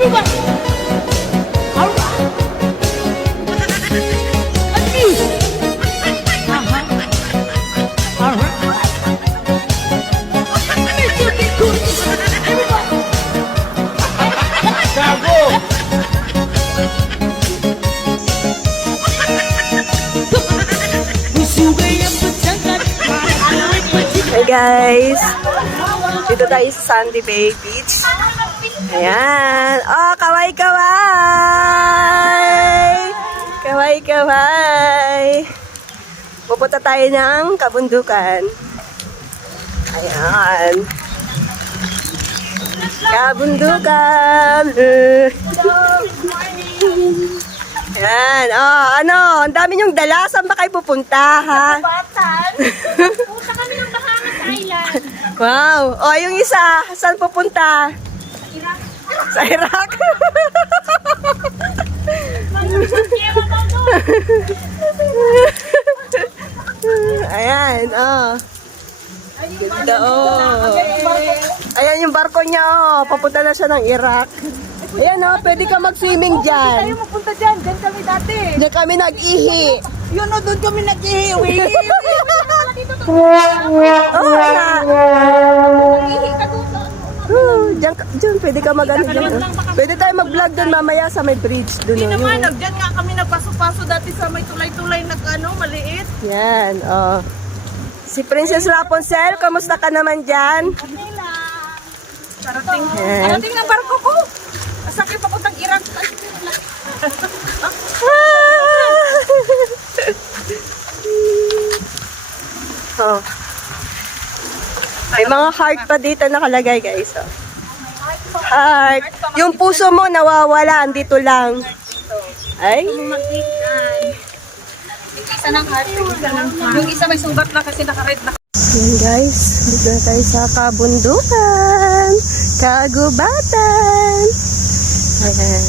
Everybody. All right. And music. All right. Make it be good. Everybody. Now go. Hey guys, dito tayo sa Sandy Bay Beach. Ayan. Oh, kaway-kaway! Kaway-kaway! Pupunta tayo ng kabundukan. Ayan. Kabundukan! Ayan. Oh, ano? Ang dami niyong dala. Saan ba kayo pupunta, ha? Batan. Punta kami ng Bahamas Island. Wow. Oh, yung isa. Saan pupunta? Iraq. Sa Iraq. Mag-yewa daw doon. Ayan. Oh. Ganda, oh. Ayan yung barko niya, oh. Papunta na siya ng Iraq. Ayan, oh. Pwede ka mag-swimming Tayo dyan. mapunta dyan. Dyan kami dati. Diyan kami nag-ihi. Yun o, doon kami nag-ihiwi. Oh, na. Ihi ka doon. Diyan, pwede ka mag-ano dyan. Pwede tayo mag-vlog doon mamaya sa may bridge. Doon, Hindi oh. naman, dyan nga kami nagpaso-paso dati sa may tulay-tulay na maliit. Yan, oh. Si Princess Rapunzel, kamusta ka naman dyan? Okay lang. Karating. Yan. Karating ng barko ko. Sakit papuntang Iraq. Oh. May mga heart pa dito nakalagay, guys. Oh. Heart. Yung puso mo nawawala, andito lang. Ay. Isa ng heart. Yung isa may sugat na kasi naka-red na. Yan guys, dito na tayo sa kabundukan, kagubatan. Ayan.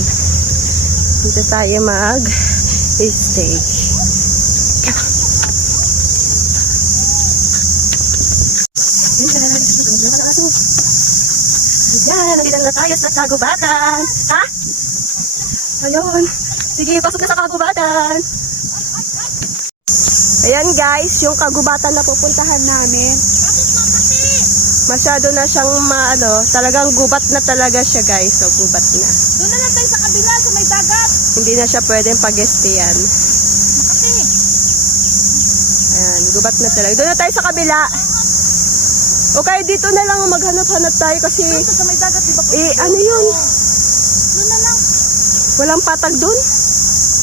Dito tayo mag-stay. Ayan, nandito na tayo sa kagubatan. Ha? Ayun. Sige, pasok na sa kagubatan. Ayan guys, yung kagubatan na pupuntahan namin. Masyado na siyang talagang gubat na talaga siya guys. So gubat na. Doon na lang tayo sa kabila, sa may dagat. Hindi na siya pwedeng pag-estiyan. Ayan, gubat na talaga. Doon na tayo sa kabila. Okay, dito na lang maghanap-hanap tayo kasi Sa may dagat, di ba? ano yun? Doon na lang. Walang patag doon?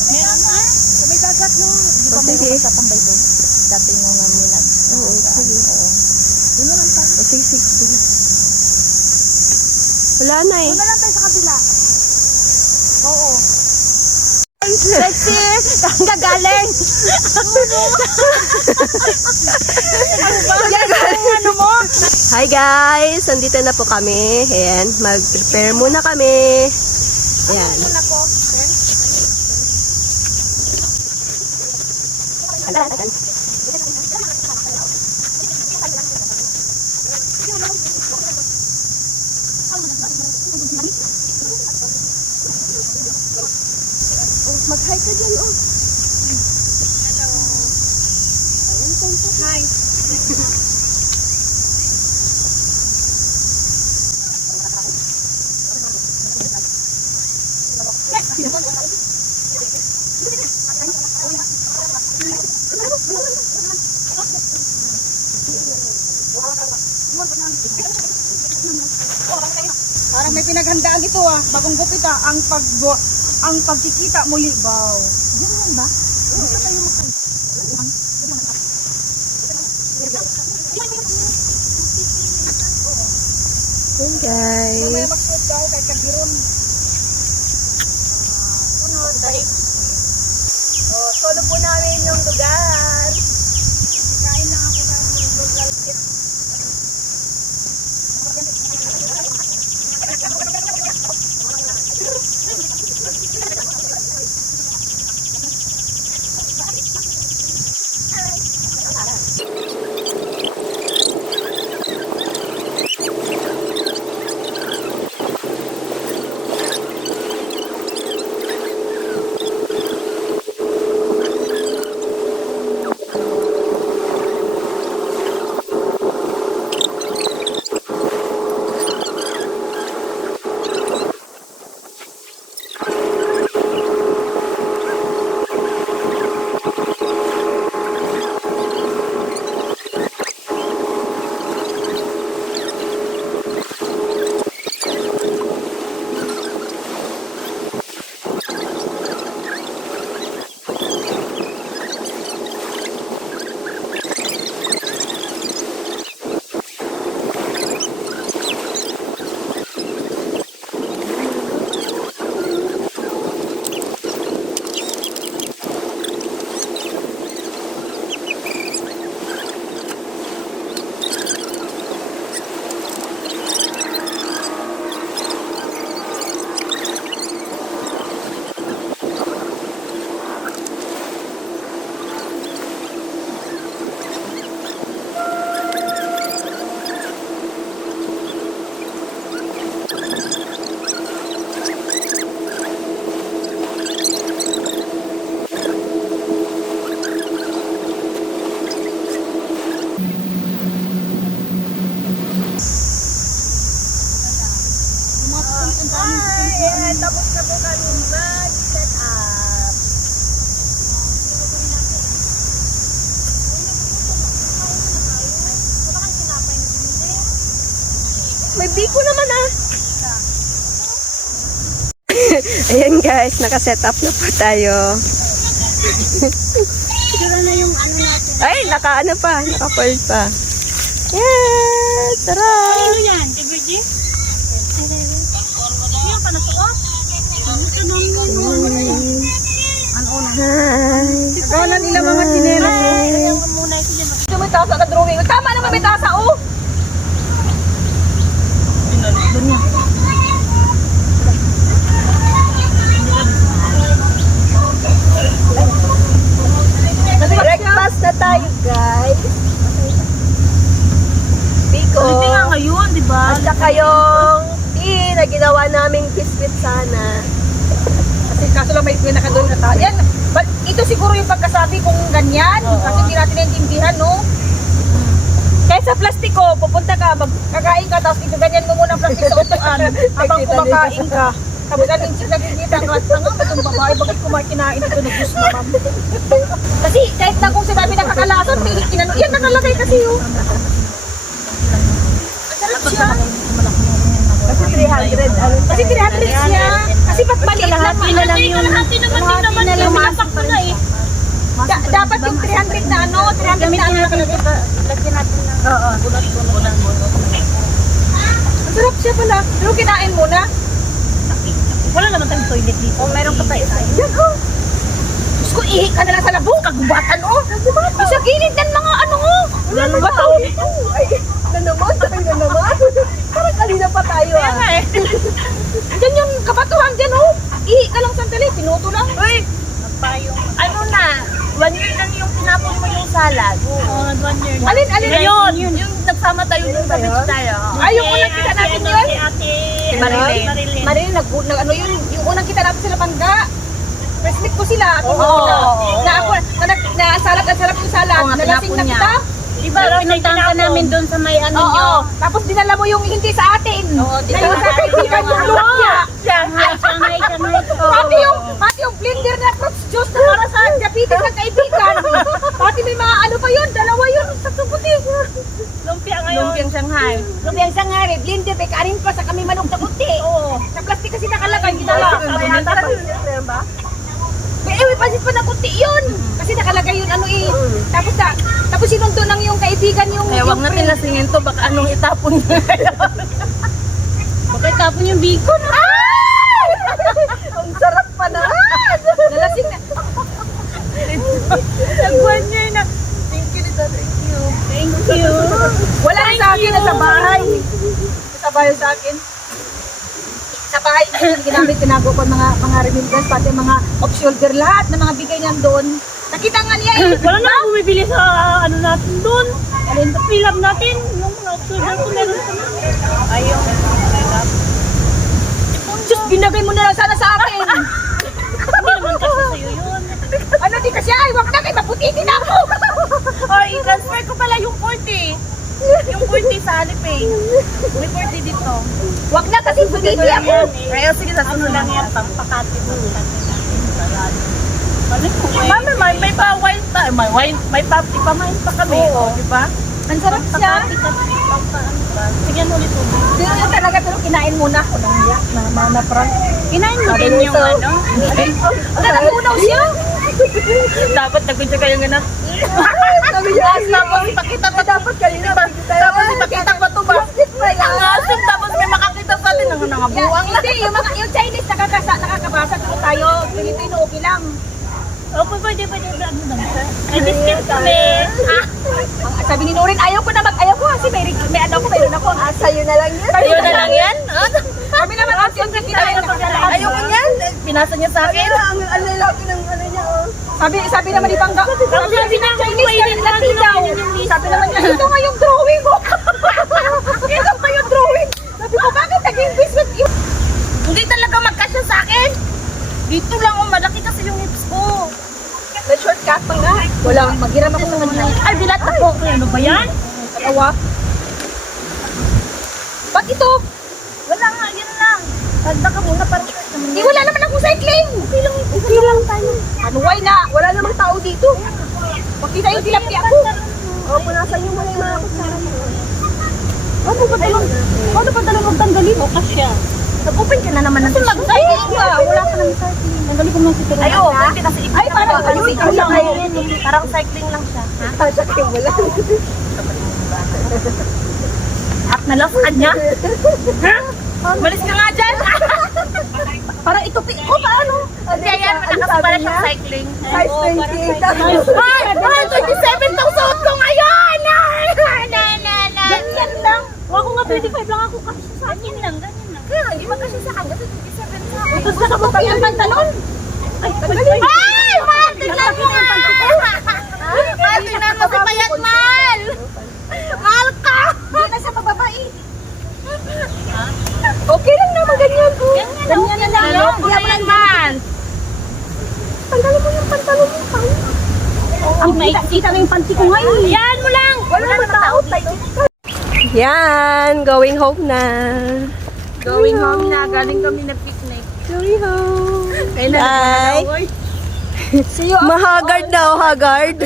Meron na. Sa may dagat yung, di ba O, may sige. tatambay doon? Dati nung namin Oo, sige. Doon na lang tayo. O, sige, sige. Doon na. Wala na eh. Doon na lang tayo sa kabila. Oo. Sexy! Saan ka galing? Ano mo? Hi guys! Nandito na po kami. Ayan, mag-prepare muna kami. Ayan. Muna po. Mag-hi ka dyan, oh. Hi. Parang may pinaghandaan ito bagong gupit ang pagkikita muli baw. Yan yan ba? Gusto tayo Hey guys. May magsuot daw kay Kagiron. Oh, solo po namin yung lugar. Kain lang ako ng lalakit. Ay, tapos na po kami mag-set up. May biko naman ah. Ayan guys, nakaset up na po tayo. Siguro na yung ano natin. Ay, naka-ano pa, naka-fold pa. Yes! Sarap! Ano yan? Tibergy? Yan pa na suot? Ito nang Hi! Gana nila mga chinelas. Ito may tasa na drawing. Tama naman may tasa, oh! Doon niya. Breakfast na tayo guys. Biko. Hindi nga ngayon, di ba? At saka yung tea na ginawa naming biscuit sana. Kasi kaso lang may nakadoon na tayo. Yan, ito siguro yung pagkasabi kung ganyan. Kasi hindi natin naintindihan, no? Kaya sa plastiko, pupunta ka, magkakain ka, tapos ito ganyan mo muna ang plastik sa utuan habang kumakain ka. Tapos anong nakikita ka, tanga ba itong babae, bakit kumakinain ito na juice na ma'am? Kasi kahit na kung sinabi nakakalasan, may kinano, yan nakalagay kasi yun. Ang sarap siya. Kasi 300. Kasi 300 siya. Kasi ba't maliit lang? Kalahati naman yung masak mo na eh. Dapat yung 300 na ano, 300 na ano nakalagay. Lagyan natin na. Oo. Bunot. Ang sarap siya pala. Pero kinain mo na. Wala naman tayong toilet dito. Oh, meron pa tayo isa. Yan oh. Diyos ko, ihi ka na lang sa labo. Kagubatan oh. Isa gilid ng mga ano oh. Wala naman tao dito. Ay, na naman. Parang kanina pa tayo Kaya nga eh. Diyan yung kabatuhan dyan oh. Ihi ka lang sandali. Pinuto lang. Uy. Ano na, 1 year lang yung tinapon mo yung salad. Oo, 1 year. Alin? Ngayon, yung nagsama tayo dun sa beach tayo. Ay, yung unang kita natin yun? Si Marilyn. Marilyn, ano yun? Yung unang kita natin sila Pangga. First meet ko sila. Na ako, na salad at sarap yung salad. Oo nga, Nalasing na tinapon niya. kita. Diba, pinuntahan ka namin dun sa may ano nyo. Oo. Tapos dinala mo yung hindi sa atin. Oo, Na yung sa kaibigan yung lumpia. Shanghai. Pati yung blender na fruits juice na para sa diabetes ng kaibigan. Pati may mga ano pa yun, dalawa yun sa tubuti. Lumpia ngayon. Lumpiang Shanghai. Lumpiang sangari, blender, may karin pa sa kami manok na puti. Oo. Sa plastic kasi nakalagay, ginawa. ba? May pansit pa na kunti yun. Kasi nakalagay yun ano eh. Tapos sinundo lang yung kaibigan yung... Eh, wag natin lasingin to, baka anong itapon niya. Baka itapon yung bacon. Ay! Ang sarap pa na. Nalasing na. Nag-1 year na. Thank you, Rita. Thank you. Wala na sa akin, nasa bahay. Nasa bahay sa akin. Sa bahay, ginamit, tinago ko mga reminders, pati mga off-shoulder, lahat ng mga bigay niyan doon. Nakita nga niya eh. Wala na akong bumibili sa ano natin doon. Alin sa film natin. Yung mga observer ko meron sa namin. Ayaw. Diyos, binagay mo na lang sana sa akin. Hindi naman kasi sa'yo yun. Ano di kasi, ay, wag na kayo, maputitin ako. Or i-transfer ko pala yung 40. Yung 40 sa Alipay. May 40 dito. Wag na kasi, putiti ako. Kaya sige, sa sunod lang yan. Pampakati mo. Mami, may pa wine pa. May pa pa kami. Oh, di ba? Ang sarap siya. Sige mo ulit ulit. Pero yun talaga, pero kinain muna ako ng yak na prank. Kinain mo din yung ano? Nanagunaw siya. Dapat nagpinsa kayo nga na. Sabi niya, Tapos ipakita pa. dapat kanina. Tapos ipakita pa to ba? Ang asim, tapos may makakita sa atin ng nangabuang na. Hindi, yung Chinese nakakabasa pero tayo, Pilipino okay lang. Opo, pwede vlog mo lang, sir. May biscuit kami. Sabi ni Norin, ayaw ko kasi may ano ko, mayroon ako. Sa'yo na lang yan. Sa'yo na lang yan? Kami naman ang yung kinain na Ayoko niyan. Pinasa niya sa akin. Ang lalaki ng ano niya, oh. Sabi naman ni Pangga, sabi ng Chinese na Latin daw. Sabi naman niya, ito nga yung drawing ko. Ito nga yung drawing. Sabi ko, bakit naging biscuit yun? Hindi talaga magkasya sa akin. Dito lang, malaki kasi yung hips ko. May shortcut pa nga. Wala, maghiram ako sa kanya. Ay, bilat ako. Ano ba yan? Katawa. Ba't ito? Wala nga, yan lang. Tanda ka muna para hindi, wala naman akong cycling. Okay lang tayo. Ano, why na? Wala namang tao dito. Pakita yung tilapia ko. O, punasan niyo muna yung mga kutsara mo. Ano ba talagang magtanggalin? O, kasya. Nag-open ka na naman ng mag-cycling ka. Wala ka ng cycling. Tanggalin ko lang si Teresa. Ay, oo. Pwede kasi ikaw. Ay, parang parang cycling lang siya. Sasakay mo lang. At nalasan niya. Ha? Malis ka nga dyan. Parang itupi ko. Paano? Hindi, yan. Malakas para siyang cycling. Size 28. Ay! Ay! 27 tong suot ko ngayon! Ganyan lang. Ako nga 25 lang ako kasi sa akin. Ganyan lang. Kaya hindi magkasya sa kanya. 27 sa akin. Tapos nakapapay ang pantalon. Ay! Mahal! Tignan mo nga! Mahal! Tignan mo si Payat, Mahal! Mahal ka! Hindi na siya mababae. Okay lang naman ganyan po. Ganyan na lang. Ganyan man. Tanggalin mo yung pantalon mo. Ang kita na yung panty ko ngayon. Yan mo lang. Wala naman tao. Yan, going home na. Going home na. Galing kami nag-picnic. Going home. Kailan Bye. Mahagard na, oh, hagard.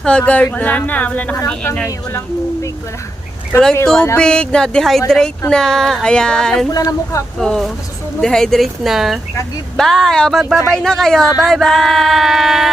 Hagard na. Wala na kami energy. Walang tubig. Walang tubig, na-dehydrate na. Ayan. Wala na mukha ko. Oh, dehydrate na. Bye! Oh, magbabay na kayo. Bye-bye!